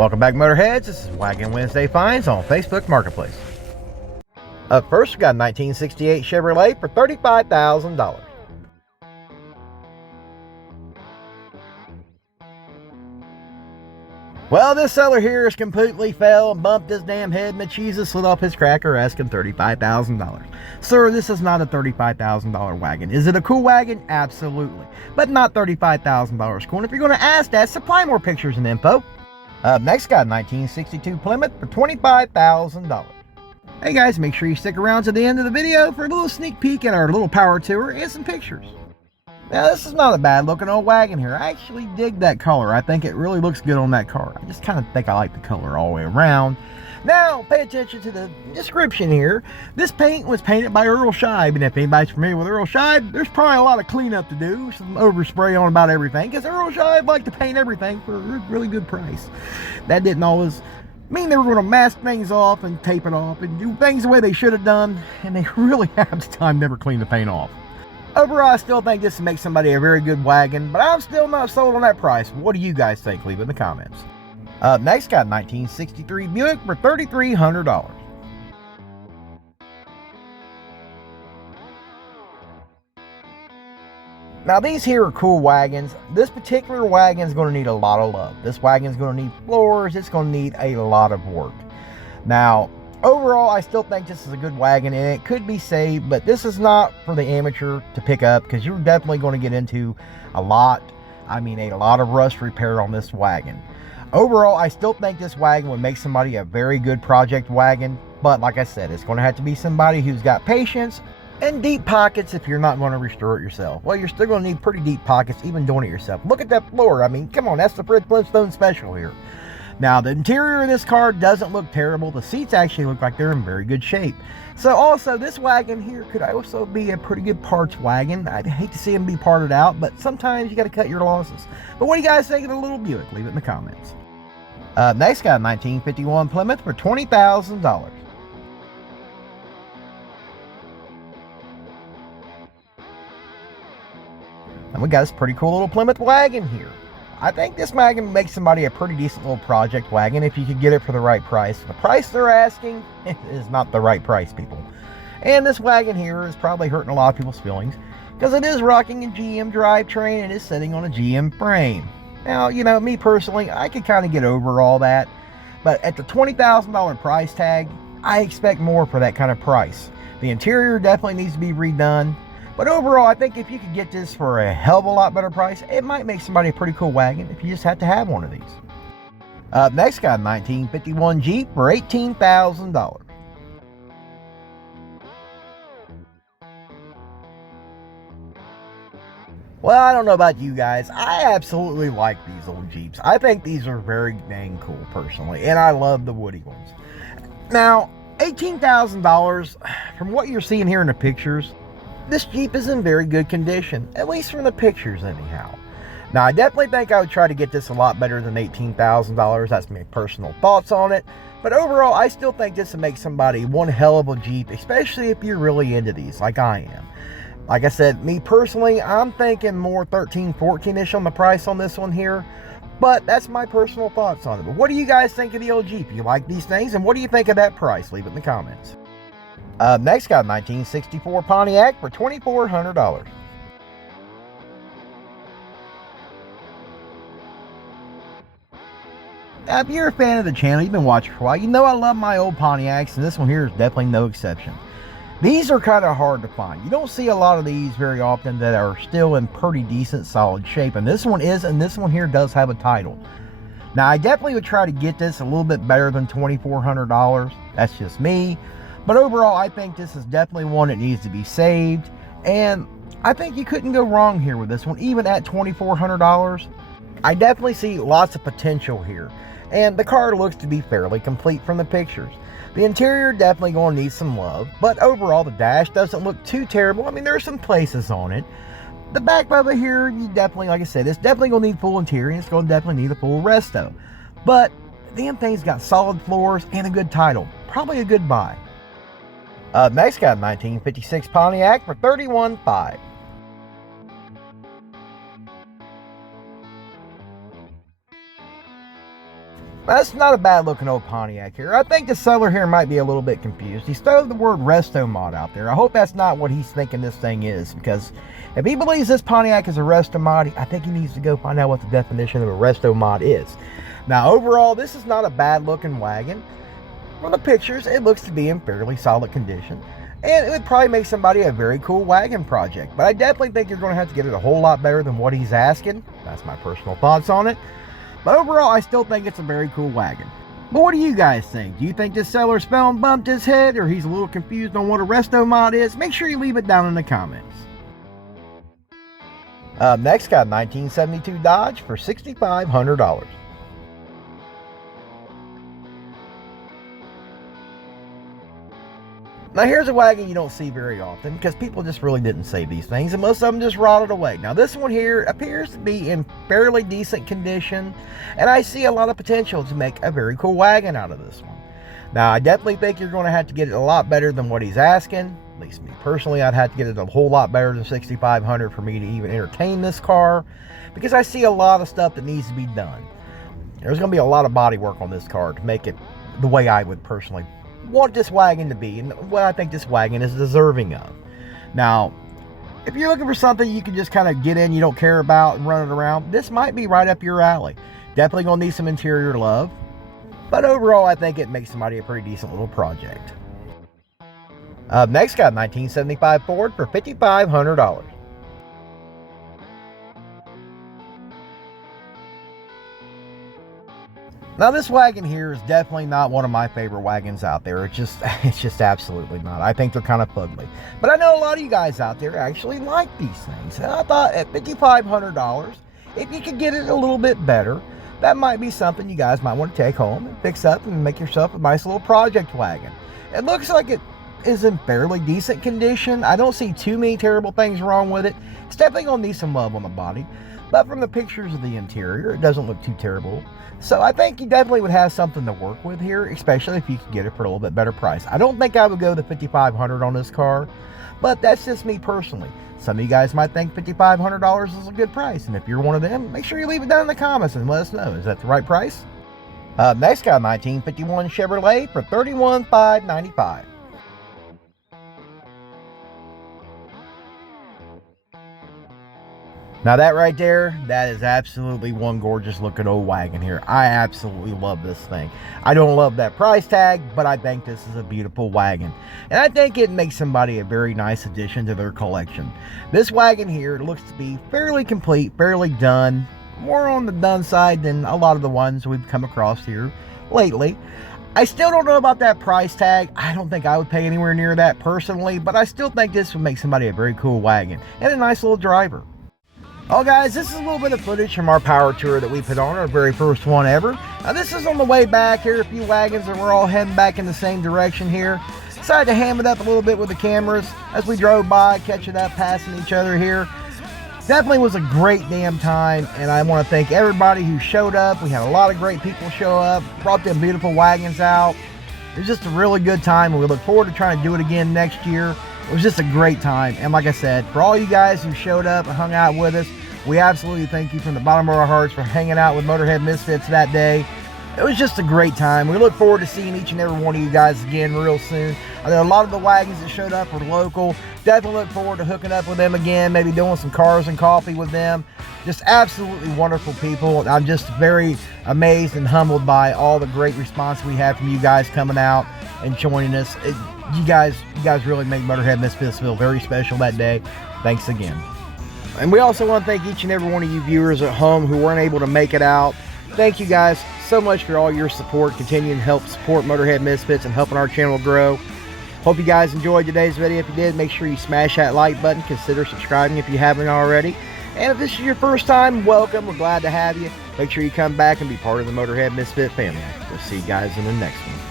Welcome back, Motorheads. This is Wagon Wednesday Finds on Facebook Marketplace. Up first, we got a 1968 Chevrolet for $35,000. Well, this seller here has completely fell and bumped his damn head, and the cheese has slid off his cracker, asking $35,000. Sir, this is not a $35,000 wagon. Is it a cool wagon? Absolutely. But not $35,000 cool. And if you're going to ask that, supply more pictures and info. Up next, got a 1962 Plymouth for $25,000. Hey guys, make sure you stick around to the end of the video for a little sneak peek at our little power tour and some pictures. Now, this is not a bad looking old wagon here. I actually dig that color. I think it really looks good on that car. I just kind of think I like the color all the way around. Now, pay attention to the description here. This paint was painted by Earl Scheib, and if anybody's familiar with Earl Scheib, there's probably a lot of cleanup to do, some overspray on about everything, because Earl Scheib liked to paint everything for a really good price. That didn't always mean they were going to mask things off and tape it off and do things the way they should have done, and they really have the time never clean the paint off. Overall, I still think this makes somebody a very good wagon, but I'm still not sold on that price. What do you guys think? Leave it in the comments. Next, got a 1963 Buick for $3,300. Now, these here are cool wagons. This particular wagon is going to need a lot of love. This wagon is going to need floors. It's going to need a lot of work. Now, overall, I still think this is a good wagon, and it could be saved, but this is not for the amateur to pick up, because you're definitely going to get into a lot of rust repair on this wagon. Overall, I still think this wagon would make somebody a very good project wagon, but like I said, it's going to have to be somebody who's got patience and deep pockets if you're not going to restore it yourself. Well, you're still going to need pretty deep pockets even doing it yourself. Look at that floor. I mean, come on, that's the Fred Flintstone special here. Now, the interior of this car doesn't look terrible. The seats actually look like they're in very good shape. So also, this wagon here could also be a pretty good parts wagon. I'd hate to see them be parted out, but sometimes you got to cut your losses. But what do you guys think of the little Buick? Leave it in the comments. Next, got a 1951 Plymouth for $20,000. And we got this pretty cool little Plymouth wagon here. I think this wagon makes somebody a pretty decent little project wagon if you could get it for the right price. The price they're asking is not the right price, people. And this wagon here is probably hurting a lot of people's feelings, because it is rocking a GM drivetrain and is sitting on a GM frame. Now, you know, me personally, I could kind of get over all that, but at the $20,000 price tag, I expect more for that kind of price. The interior definitely needs to be redone, but overall, I think if you could get this for a hell of a lot better price, it might make somebody a pretty cool wagon if you just had to have one of these. Next, got a 1951 Jeep for $18,000. Well, I don't know about you guys. I absolutely like these old Jeeps. I think these are very dang cool, personally, and I love the woody ones. Now, $18,000, from what you're seeing here in the pictures, this Jeep is in very good condition, at least from the pictures anyhow. Now, I definitely think I would try to get this a lot better than $18,000. That's my personal thoughts on it. But overall, I still think this would make somebody one hell of a Jeep, especially if you're really into these, like I am. Like I said, me personally, I'm thinking more 13, 14-ish on the price on this one here. But that's my personal thoughts on it. But what do you guys think of the old Jeep? You like these things? And what do you think of that price? Leave it in the comments. Next, got a 1964 Pontiac for $2,400. Now, if you're a fan of the channel, you've been watching for a while, you know I love my old Pontiacs, and this one here is definitely no exception. These are kind of hard to find. You don't see a lot of these very often that are still in pretty decent, solid shape. And this one is, and this one here does have a title. Now, I definitely would try to get this a little bit better than $2,400. That's just me. But overall, I think this is definitely one that needs to be saved. And I think you couldn't go wrong here with this one, even at $2,400. I definitely see lots of potential here. And the car looks to be fairly complete from the pictures. The interior definitely going to need some love, but overall the dash doesn't look too terrible. I mean, there are some places on it. The back over here, you definitely, like I said, it's definitely going to need full interior, and it's going to definitely need a full resto. But the damn thing's got solid floors and a good title. Probably a good buy. Next, got a 1956 Pontiac for $31,500. That's not a bad looking old Pontiac here. I think the seller here might be a little bit confused. He stole the word restomod out there. I hope that's not what he's thinking this thing is, because if he believes this Pontiac is a restomod, I think he needs to go find out what the definition of a restomod is. Now overall, this is not a bad looking wagon. From the pictures, it looks to be in fairly solid condition, and it would probably make somebody a very cool wagon project. But I definitely think you're going to have to get it a whole lot better than what he's asking. That's my personal thoughts on it. But overall, I still think it's a very cool wagon. But what do you guys think? Do you think this seller's fell and bumped his head, or he's a little confused on what a restomod is? Make sure you leave it down in the comments. Next, got a 1972 Dodge for $6,500. Now here's a wagon you don't see very often, because people just really didn't save these things, and most of them just rotted away. Now this one here appears to be in fairly decent condition, and I see a lot of potential to make a very cool wagon out of this one. Now I definitely think you're going to have to get it a lot better than what he's asking. At least me personally, I'd have to get it a whole lot better than $6,500 for me to even entertain this car, because I see a lot of stuff that needs to be done. There's going to be a lot of body work on this car to make it the way I would personally want this wagon to be, and what I think this wagon is deserving of. Now, if you're looking for something you can just kind of get in, you don't care about, and run it around, this might be right up your alley. Definitely gonna need some interior love, but overall I think it makes somebody a pretty decent little project. Next, got a 1975 Ford for $5,500. Now this wagon here is definitely not one of my favorite wagons out there. It's just absolutely not. I think they're kind of fugly. But I know a lot of you guys out there actually like these things. And I thought at $5,500, if you could get it a little bit better, that might be something you guys might want to take home and fix up and make yourself a nice little project wagon. It looks like it is in fairly decent condition. I don't see too many terrible things wrong with it. It's definitely gonna need some love on the body. But from the pictures of the interior, it doesn't look too terrible. So I think you definitely would have something to work with here, especially if you could get it for a little bit better price. I don't think I would go the $5,500 on this car, but that's just me personally. Some of you guys might think $5,500 is a good price, and if you're one of them, make sure you leave it down in the comments and let us know. Is that the right price? Next, got a 1951 Chevrolet for $31,595. Now that right there, that is absolutely one gorgeous looking old wagon here. I absolutely love this thing. I don't love that price tag, but I think this is a beautiful wagon. And I think it makes somebody a very nice addition to their collection. This wagon here looks to be fairly complete, fairly done. More on the done side than a lot of the ones we've come across here lately. I still don't know about that price tag. I don't think I would pay anywhere near that personally, but I still think this would make somebody a very cool wagon and a nice little driver. Oh guys, this is a little bit of footage from our power tour that we put on, our very first one ever. Now this is on the way back here, a few wagons, and we're all heading back in the same direction here. Decided to ham it up a little bit with the cameras as we drove by, catching up, passing each other here. Definitely was a great damn time, and I want to thank everybody who showed up. We had a lot of great people show up, brought them beautiful wagons out. It was just a really good time, and we look forward to trying to do it again next year. It was just a great time, and like I said, for all you guys who showed up and hung out with us, we absolutely thank you from the bottom of our hearts for hanging out with Motorhead Misfits that day. It was just a great time. We look forward to seeing each and every one of you guys again real soon. I know a lot of the wagons that showed up were local. Definitely look forward to hooking up with them again, maybe doing some cars and coffee with them. Just absolutely wonderful people. I'm just very amazed and humbled by all the great response we had from you guys coming out and joining us. You guys really made Motorhead Misfits feel very special that day. Thanks again. And we also want to thank each and every one of you viewers at home who weren't able to make it out. Thank you guys so much for all your support. Continuing to help support Motorhead Misfits and helping our channel grow. Hope you guys enjoyed today's video. If you did, make sure you smash that like button. Consider subscribing if you haven't already. And if this is your first time, welcome. We're glad to have you. Make sure you come back and be part of the Motorhead Misfit family. We'll see you guys in the next one.